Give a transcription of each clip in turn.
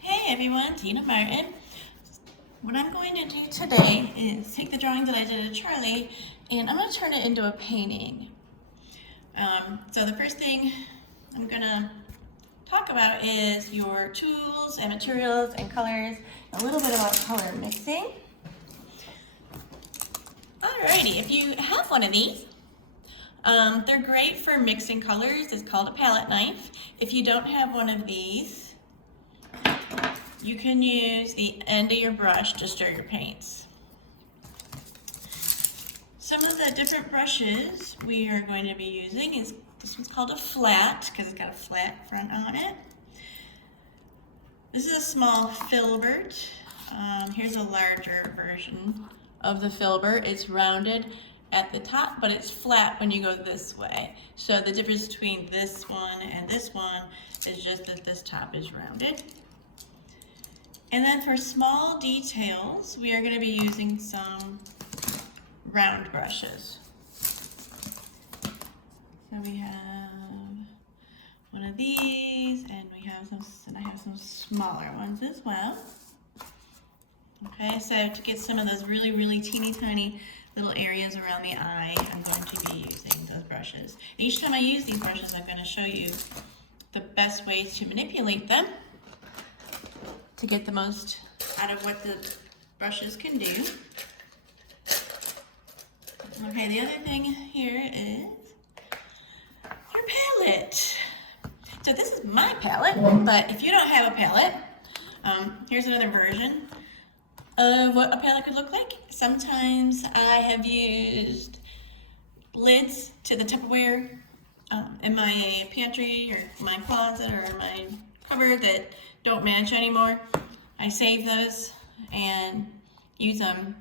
Hey everyone, Tina Martin. What I'm going to do today is take the drawing that I did of Charlie and I'm going to turn it into a painting. So the first thing I'm going to talk about is your tools and materials and colors, a little bit about color mixing. Alrighty, if you have one of these, they're great for mixing colors. It's called a palette knife. If you don't have one of these, you can use the end of your brush to stir your paints. Some of the different brushes we are going to be using is, this one's called a flat because it's got a flat front on it. This is a small filbert. Here's a larger version of the filbert. It's rounded at the top, but it's flat when you go this way. So the difference between this one and this one is just that this top is rounded. And then for small details, we are going to be using some round brushes. So we have one of these, and we have some, and I have some smaller ones as well. Okay, so to get some of those really, really teeny tiny little areas around the eye, I'm going to be using those brushes. And each time I use these brushes, I'm going to show you the best ways to manipulate them to get the most out of what the brushes can do. Okay, the other thing here is your palette. So this is my palette, but if you don't have a palette, here's another version of what a palette could look like. Sometimes I have used lids to the Tupperware in my pantry or my closet or my cupboard that don't match anymore. I save those and use them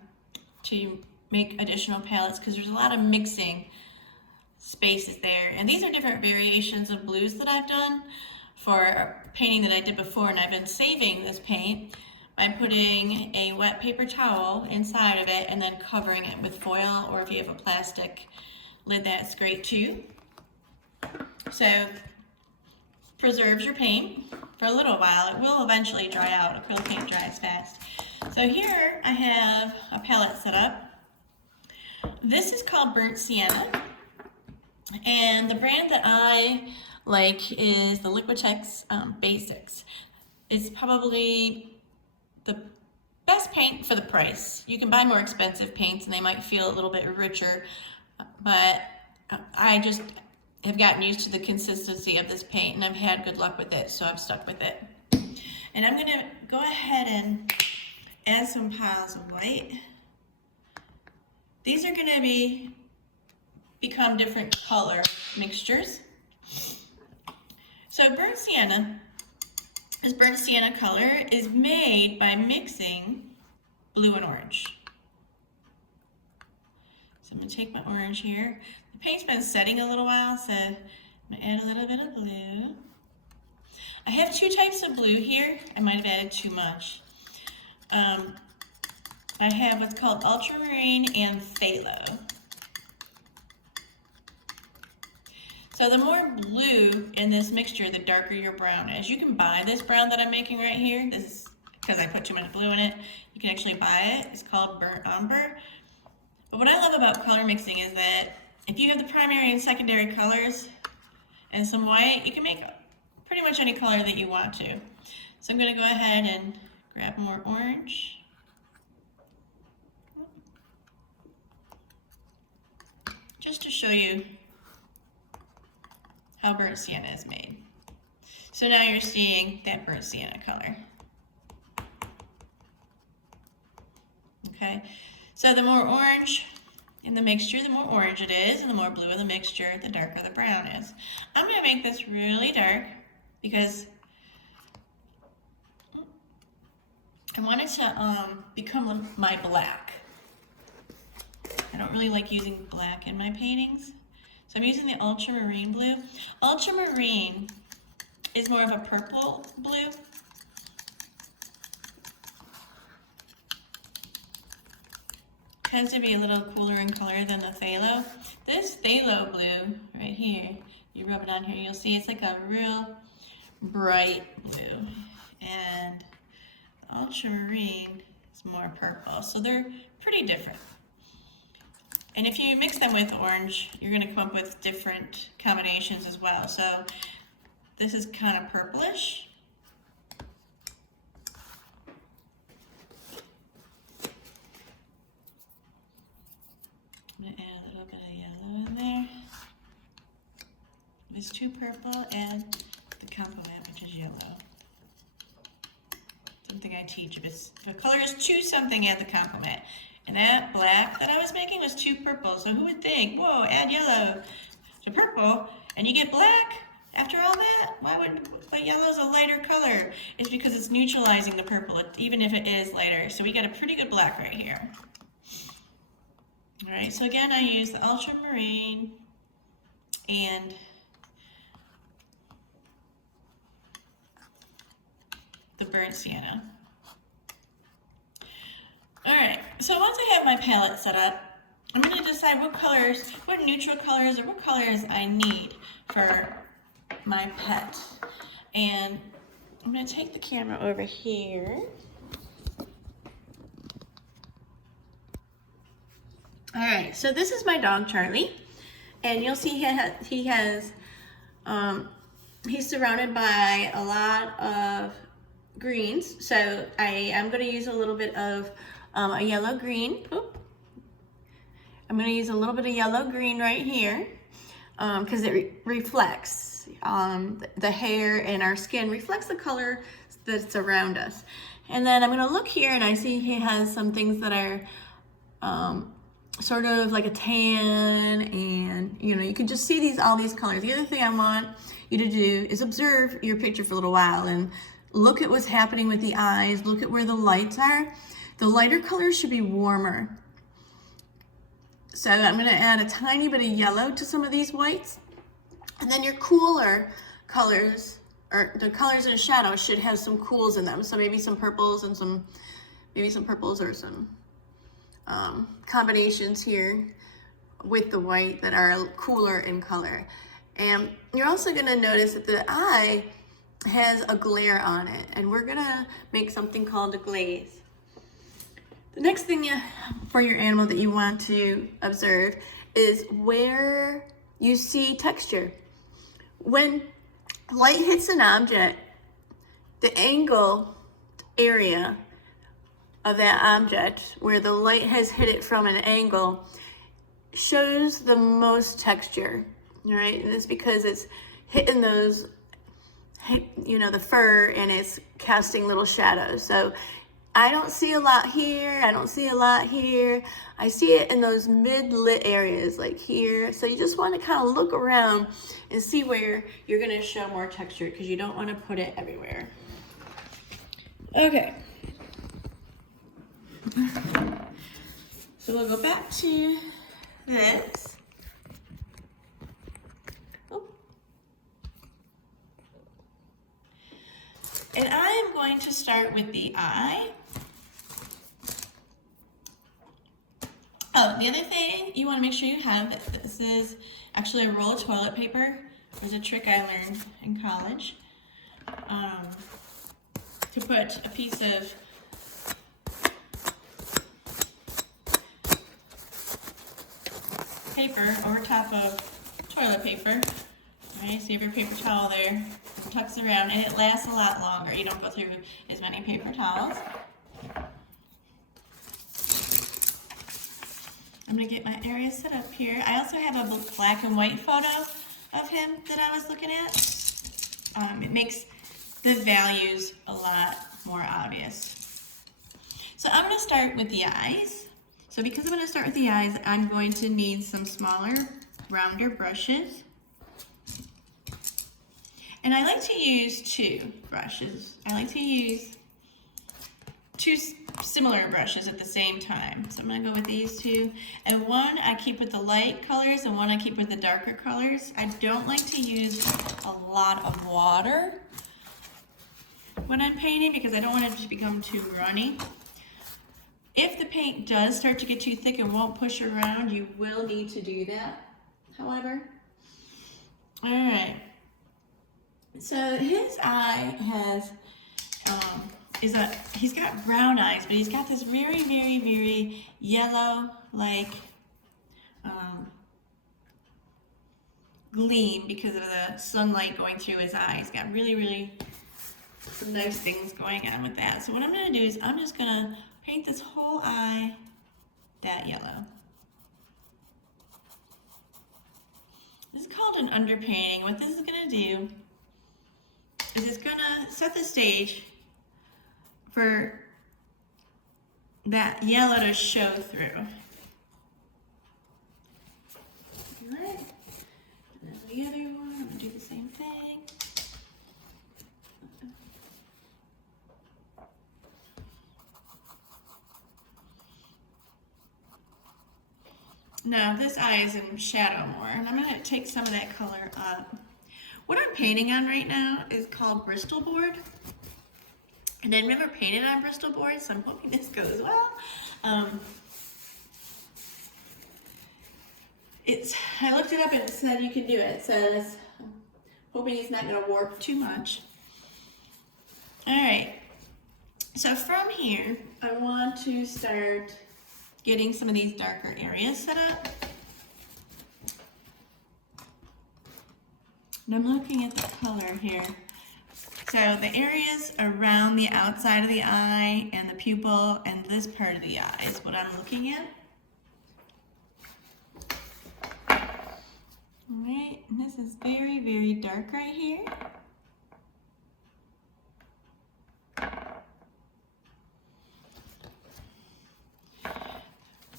to make additional palettes because there's a lot of mixing spaces there. And these are different variations of blues that I've done for painting that I did before, and I've been saving this paint by putting a wet paper towel inside of it and then covering it with foil, or if you have a plastic lid, that's great too. So preserves your paint for a little while. It will eventually dry out. Acrylic paint dries fast. So here I have a palette set up. This is called Burnt Sienna, and the brand that I like is the Liquitex Basics. It's probably the best paint for the price. You can buy more expensive paints and they might feel a little bit richer, but I just have gotten used to the consistency of this paint and I've had good luck with it, so I've stuck with it. And I'm going to go ahead and add some piles of white. These are going to become different color mixtures. So burnt sienna color is made by mixing blue and orange. So I'm going to take my orange here. The paint's been setting a little while, so I'm going to add a little bit of blue. I have two types of blue here. I might have added too much. I have what's called ultramarine and phthalo. So the more blue in this mixture, the darker your brown is. You can buy this brown that I'm making right here. This is because I put too much blue in it. You can actually buy it. It's called burnt umber. But what I love about color mixing is that if you have the primary and secondary colors and some white, you can make pretty much any color that you want to. So I'm going to go ahead and grab more orange. Just to show you how burnt sienna is made. So now you're seeing that burnt sienna color. Okay, so the more orange in the mixture, the more orange it is, and the more blue in the mixture, the darker the brown is. I'm going to make this really dark because I want it to become my black. I don't really like using black in my paintings, so I'm using the ultramarine blue. Ultramarine is more of a purple blue. Tends to be a little cooler in color than the phthalo. This phthalo blue right here, you rub it on here, you'll see it's like a real bright blue. And ultramarine is more purple. So they're pretty different. And if you mix them with orange, you're going to come up with different combinations as well. So this is kind of purplish. I'm going to add a little bit of yellow in there. It's too purple, and the complement, which is yellow. Something I teach. If a color is too something, add the complement. And that black that I was making was too purple. So who would think, whoa, add yellow to purple, and you get black after all that? Why would, but yellow's a lighter color? It's because it's neutralizing the purple, even if it is lighter. So we got a pretty good black right here. All right, so again, I use the ultramarine and the burnt sienna. All right, so once I have my palette set up, I'm going to decide what colors, what neutral colors or what colors I need for my pet. And I'm going to take the camera over here. All right, so this is my dog, Charlie. And you'll see he's surrounded by a lot of greens. So I am going to use a little bit of a yellow green. Oop. I'm going to use a little bit of yellow green right here because it reflects the hair and our skin reflects the color that's around us. And then I'm going to look here and I see he has some things that are sort of like a tan, and you can just see all these colors. The other thing I want you to do is observe your picture for a little while and look at what's happening with the eyes. Look at where the lights are. The lighter colors should be warmer. So I'm going to add a tiny bit of yellow to some of these whites. And then your cooler colors, or the colors in the shadow, should have some cools in them. So maybe some purples and maybe some purples or some combinations here with the white that are cooler in color. And you're also going to notice that the eye has a glare on it, and we're going to make something called a glaze. The next thing for your animal that you want to observe is where you see texture. When light hits an object, the angle area of that object, where the light has hit it from an angle, shows the most texture, right? And it's because it's hitting those, the fur, and it's casting little shadows. So I don't see a lot here. I don't see a lot here. I see it in those mid-lit areas like here. So you just want to kind of look around and see where you're going to show more texture, because you don't want to put it everywhere. Okay. So we'll go back to this. Oh. And I am going to start with the eye. Oh, the other thing you want to make sure you have, this is actually a roll of toilet paper. There's a trick I learned in college to put a piece of paper over top of toilet paper. All right, so you have your paper towel there, it tucks around, and it lasts a lot longer. You don't go through as many paper towels. I'm gonna get my area set up here. I also have a black and white photo of him that I was looking at. It makes the values a lot more obvious. So I'm gonna start with the eyes. So because I'm gonna start with the eyes, I'm going to need some smaller, rounder brushes. And I like to use two brushes. I like to use two similar brushes at the same time. So I'm gonna go with these two. And one I keep with the light colors and one I keep with the darker colors. I don't like to use a lot of water when I'm painting because I don't want it to become too runny. If the paint does start to get too thick and won't push around, you will need to do that, however. All right. So his eye has he's got brown eyes, but he's got this very, very, very yellow, like, gleam because of the sunlight going through his eyes. Got really, really some nice things going on with that. So what I'm gonna do is I'm just gonna paint this whole eye that yellow. This is called an underpainting. What this is gonna do is it's gonna set the stage for that yellow to show through. Alright, and then the other one, I'm gonna do the same thing. Now this eye is in shadow more, and I'm gonna take some of that color up. What I'm painting on right now is called Bristol board. And I've never painted on Bristol board, so I'm hoping this goes well. I looked it up and it said you can do it. It says, hoping it's not gonna warp too much. All right, so from here, I want to start getting some of these darker areas set up. And I'm looking at the color here. So the areas around the outside of the eye and the pupil and this part of the eye is what I'm looking at. All right, and this is very, very dark right here.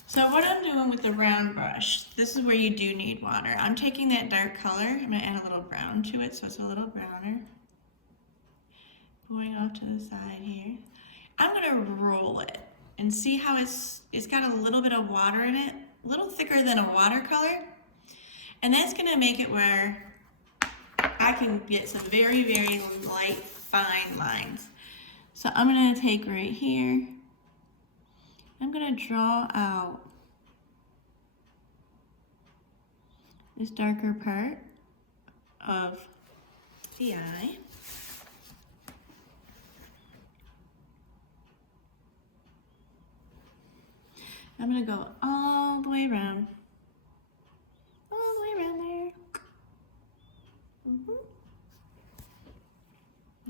So what I'm doing with the round brush, this is where you do need water. I'm taking that dark color, I'm gonna add a little brown to it so it's a little browner. Going off to the side here. I'm gonna roll it and see how it's got a little bit of water in it, a little thicker than a watercolor. And that's gonna make it where I can get some very, very light, fine lines. So I'm gonna take right here, I'm gonna draw out this darker part of the eye. I'm gonna go all the way around. All the way around there. All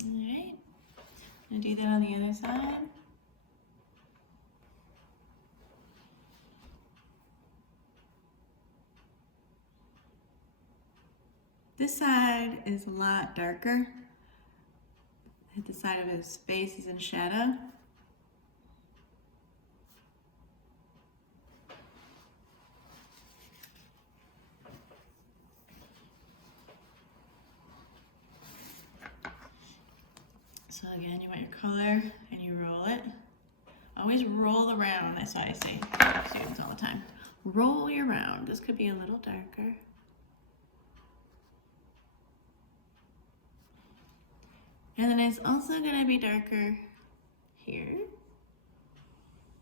right. I'm gonna do that on the other side. This side is a lot darker. The side of his face is in shadow. So again, you want your color and you roll it. Always roll around, that's why I say to students all the time. Roll your round. This could be a little darker. And then it's also gonna be darker here.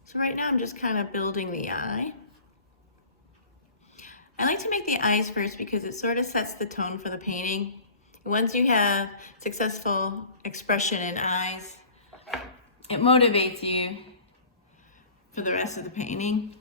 So right now I'm just kind of building the eye. I like to make the eyes first because it sort of sets the tone for the painting. Once you have successful expression in eyes, it motivates you for the rest of the painting.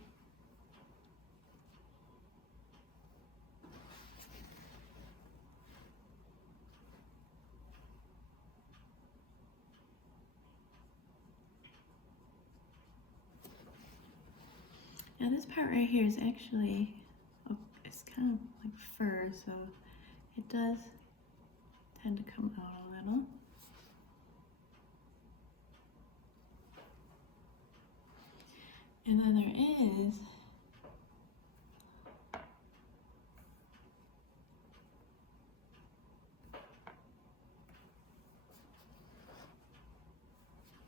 Now this part right here is actually, it's kind of like fur, so it does tend to come out a little. And then there is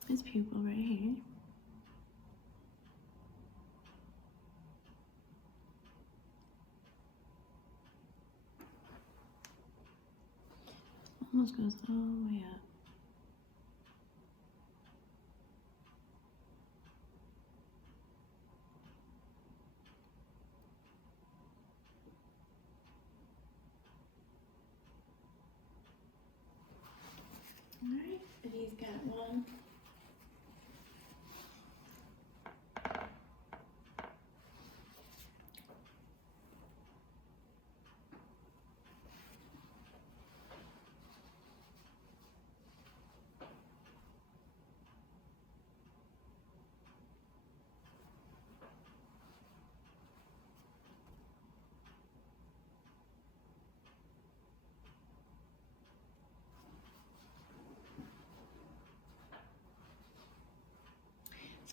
his pupil right here. Almost goes all the way up. All right, and he's got one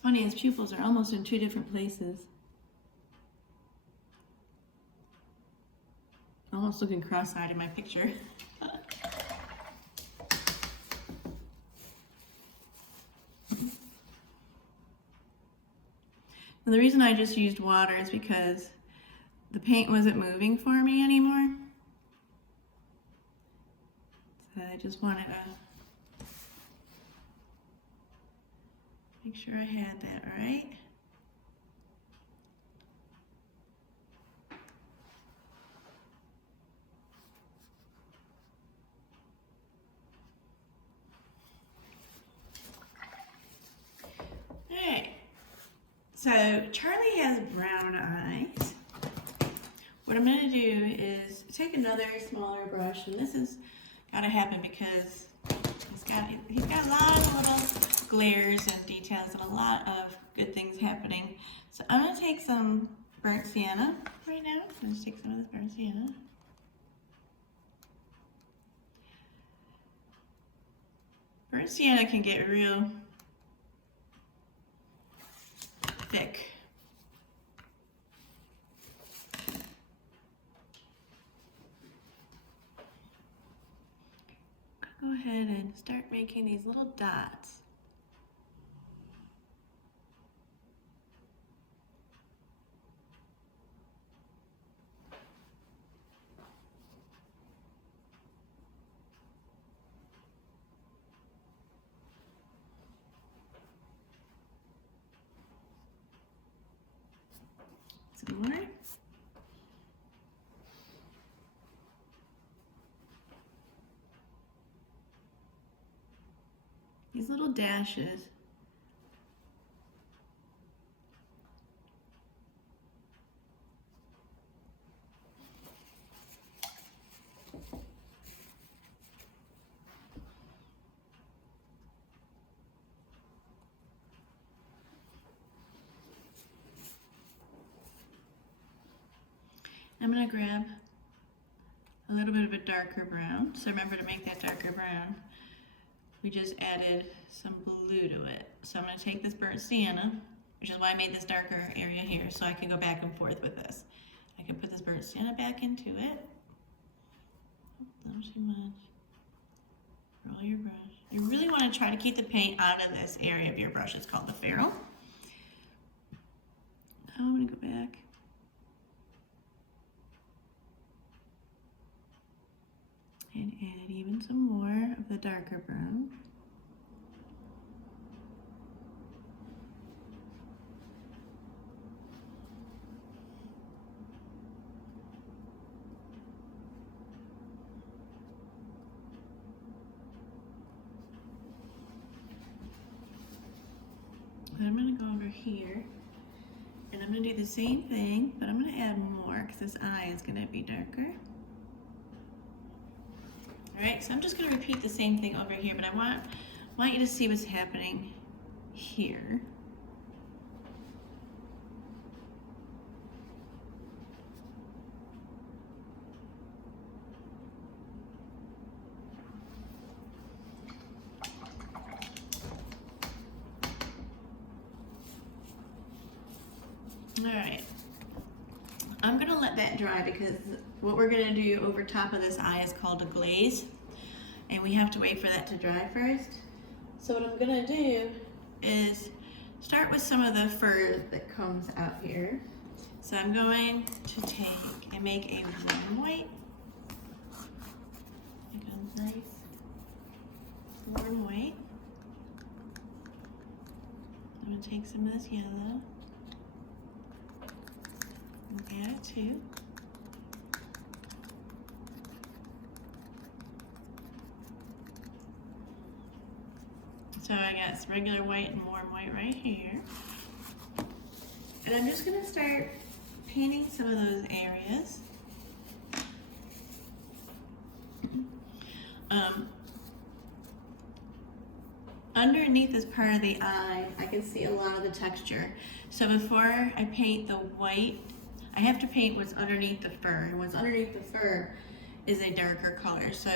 funny, his pupils are almost in two different places. Almost looking cross-eyed in my picture. And the reason I just used water is because the paint wasn't moving for me anymore. So I just wanted to make sure I had that right. Alright, so Charlie has brown eyes. What I'm going to do is take another smaller brush, and this has got to happen because he's got a lot of little glares and details and a lot of good things happening. So I'm going to take some burnt sienna right now. I'm going to take some of this burnt sienna. Burnt sienna can get real thick. Go ahead and start making these little dots. Some more. These little dashes. I'm going to grab a little bit of a darker brown. So remember to make that darker brown, we just added some blue to it. So I'm going to take this burnt sienna, which is why I made this darker area here, so I can go back and forth with this. I can put this burnt sienna back into it. Not too much. Roll your brush. You really want to try to keep the paint out of this area of your brush. It's called the ferrule. Now I'm going to go back. And add even some more of the darker brown. Then I'm going to go over here and I'm going to do the same thing, but I'm going to add more because this eye is going to be darker. Alright, so I'm just going to repeat the same thing over here, but I want you to see what's happening here. Alright, I'm going to let that dry because what we're going to do over top of this eye is called a glaze, and we have to wait for that to dry first. So what I'm going to do is start with some of the fur that comes out here. So I'm going to take and make a warm white. Make a nice warm white. I'm going to take some of this yellow. Add it too. So I got some regular white and warm white right here. And I'm just going to start painting some of those areas. Underneath this part of the eye, I can see a lot of the texture. So before I paint the white, I have to paint what's underneath the fur, and what's underneath the fur is a darker color. So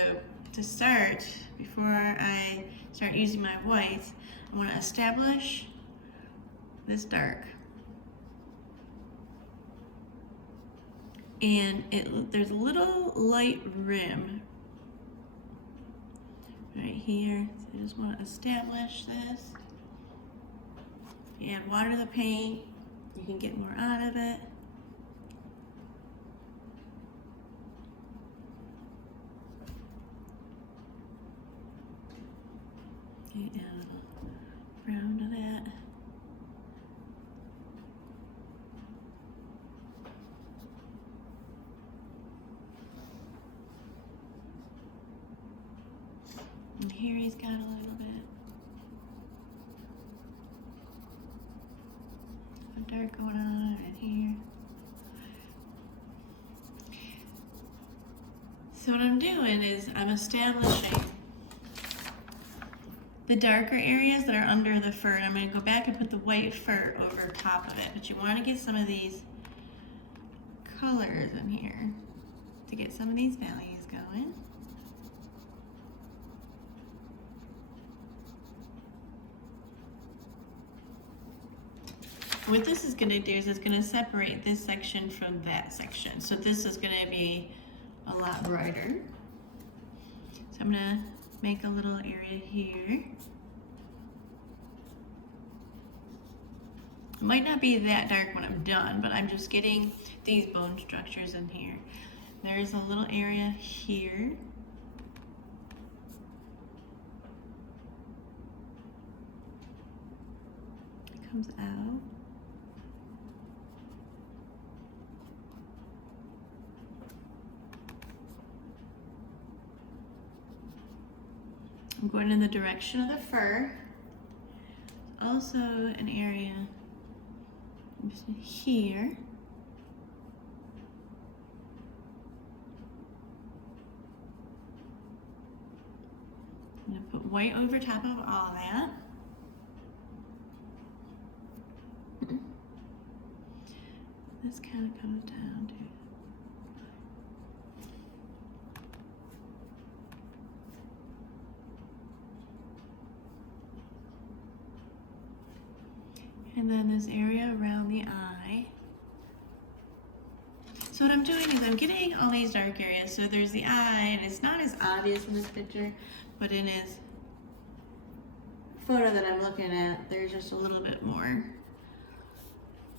to start, before I start using my whites, I want to establish this dark. And there's a little light rim right here. So I just want to establish this. If you add water to the paint, you can get more out of it. Okay, add a little brown to that. And here he's got a little bit of dark going on right here. So what I'm doing is I'm establishing the darker areas that are under the fur, and I'm going to go back and put the white fur over top of it. But you want to get some of these colors in here to get some of these values going. What this is going to do is it's going to separate this section from that section. So this is going to be a lot brighter. So I'm going to make a little area here. It might not be that dark when I'm done, but I'm just getting these bone structures in here. There's a little area here. It comes out. I'm going in the direction of the fur. Also an area here. I'm going to put white over top of all that. This kind of comes down to and then this area around the eye. So what I'm doing is I'm getting all these dark areas. So there's the eye, and it's not as obvious in this picture, but in his photo that I'm looking at, there's just a little bit more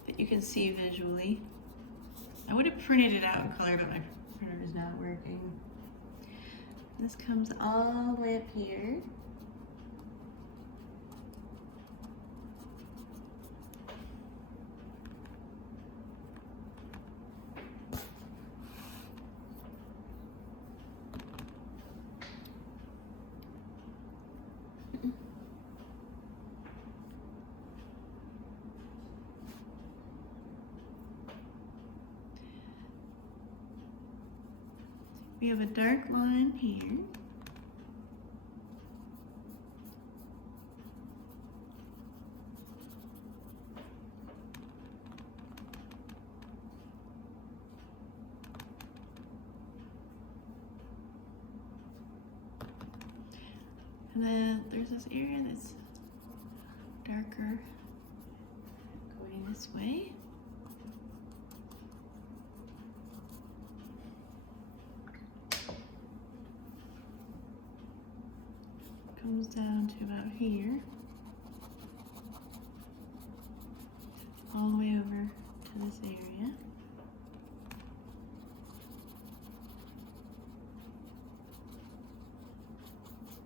that you can see visually. I would have printed it out in color, but my printer is not working. This comes all the way up here. We have a dark line here. And then there's this area that's darker going this way. Comes down to about here, all the way over to this area.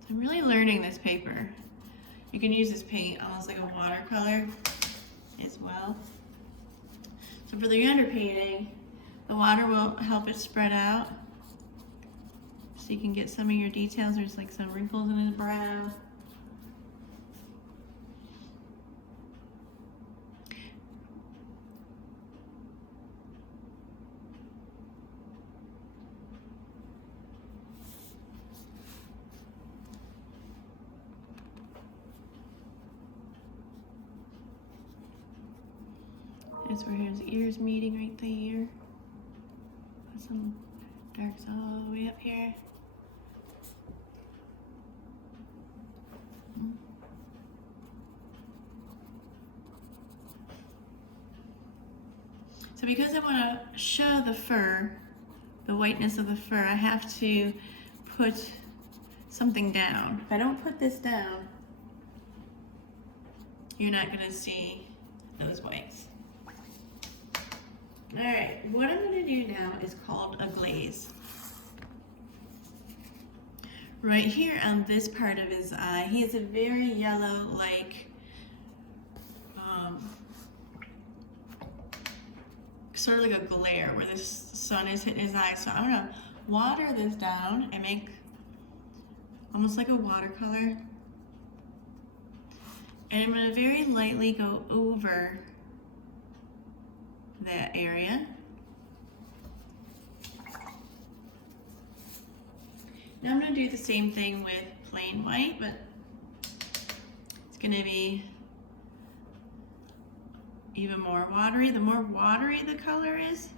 I'm really learning this paper. You can use this paint almost like a watercolor as well. So for the underpainting, the water will help it spread out. So you can get some of your details. There's like some wrinkles in his brow. That's where his ears meeting right there. Put some darks all the way up here. So because I want to show the fur, the whiteness of the fur, I have to put something down. If I don't put this down, you're not going to see those whites. All right, what I'm going to do now is called a glaze. Right here on this part of his eye, he has a very yellow, like, sort of like a glare where the sun is hitting his eye. So I'm going to water this down and make almost like a watercolor. And I'm going to very lightly go over that area. Now I'm going to do the same thing with plain white, but it's going to be even more watery. The more watery the color is,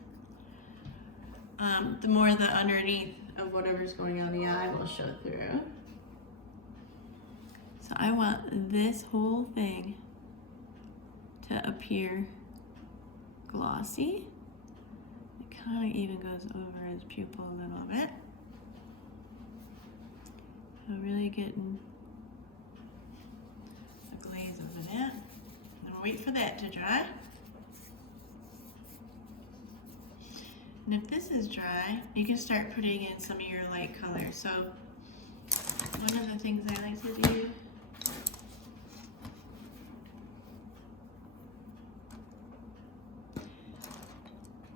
the more the underneath of whatever's going on the eye will show through. So I want this whole thing to appear glossy. It kind of even goes over his pupil a little bit. So really getting the glaze over that. I'm gonna wait for that to dry. And if this is dry, you can start putting in some of your light colors. So one of the things I like to do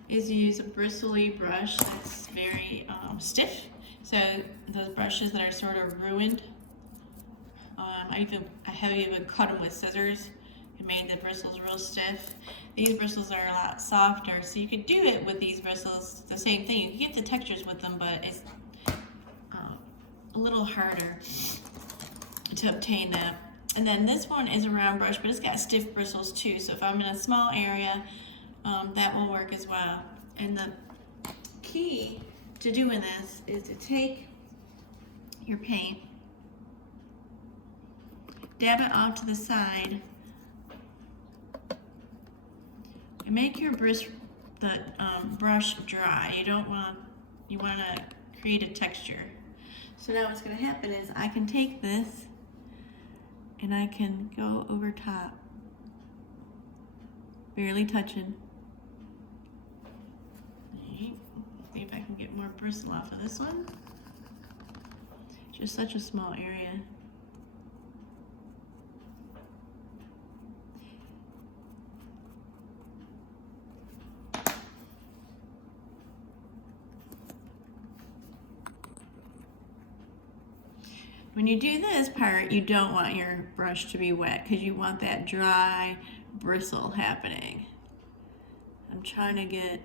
is use a bristly brush that's very stiff. So those brushes that are sort of ruined, I have even cut them with scissors and made the bristles real stiff. These bristles are a lot softer, so you could do it with these bristles, the same thing. You can get the textures with them, but it's a little harder to obtain that. And then this one is a round brush, but it's got stiff bristles too, so if I'm in a small area, that will work as well. And the key to doing this is to take your paint, dab it off to the side, and make your brush dry. You want to create a texture. So now what's going to happen is I can take this and I can go over top, barely touching. See if I can get more bristle off of this one. Just such a small area. When you do this part, you don't want your brush to be wet because you want that dry bristle happening. I'm trying to get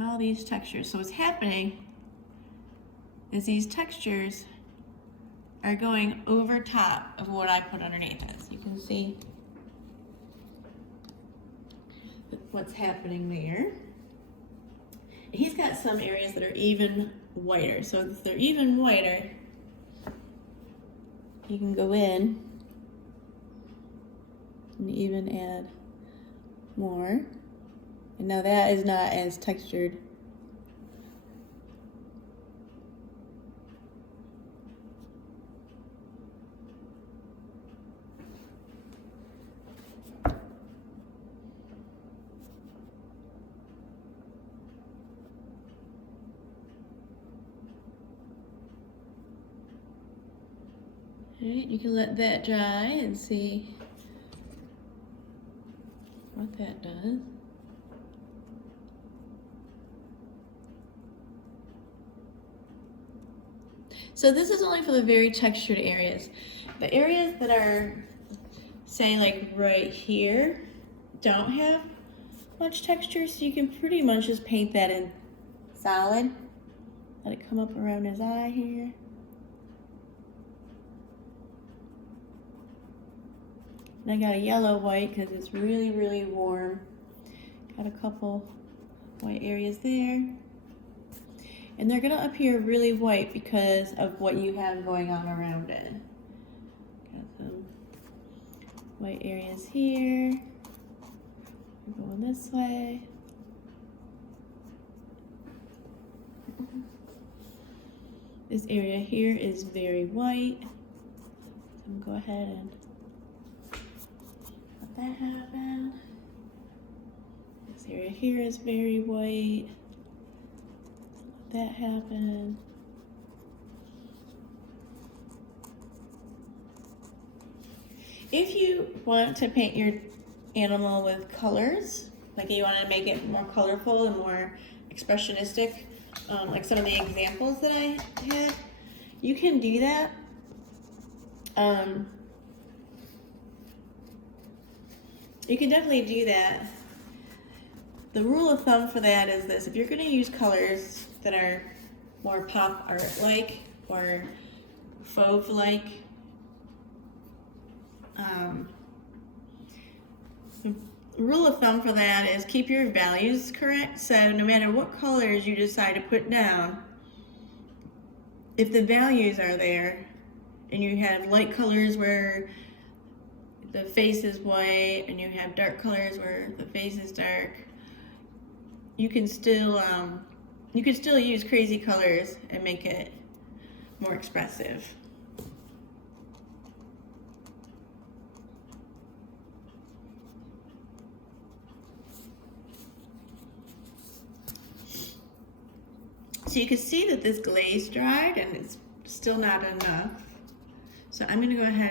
all these textures. So what's happening is these textures are going over top of what I put underneath this. You can see what's happening there. He's got some areas that are even whiter. So if they're even whiter, you can go in and even add more. And now that is not as textured. Alright, you can let that dry and see what that does. So this is only for the very textured areas. The areas that are, say, like right here, don't have much texture, so you can pretty much just paint that in solid. Let it come up around his eye here. And I got a yellow white because it's really, really warm. Got a couple white areas there. And they're gonna appear really white because of what you have going on around it. Got some white areas here, Going this way. This area here is very white. So I'm gonna go ahead and let that happen. This area here is very white. Let that happen. If you want to paint your animal with colors, like you want to make it more colorful and more expressionistic, like some of the examples that I had, you can do that. You can definitely do that. The rule of thumb for that is this: if you're going to use colors that are more pop art-like or fauve-like, the rule of thumb for that is keep your values correct. So no matter what colors you decide to put down, if the values are there and you have light colors where the face is white and you have dark colors where the face is dark, you can still use crazy colors and make it more expressive. So you can see that this glaze dried and it's still not enough. So I'm going to go ahead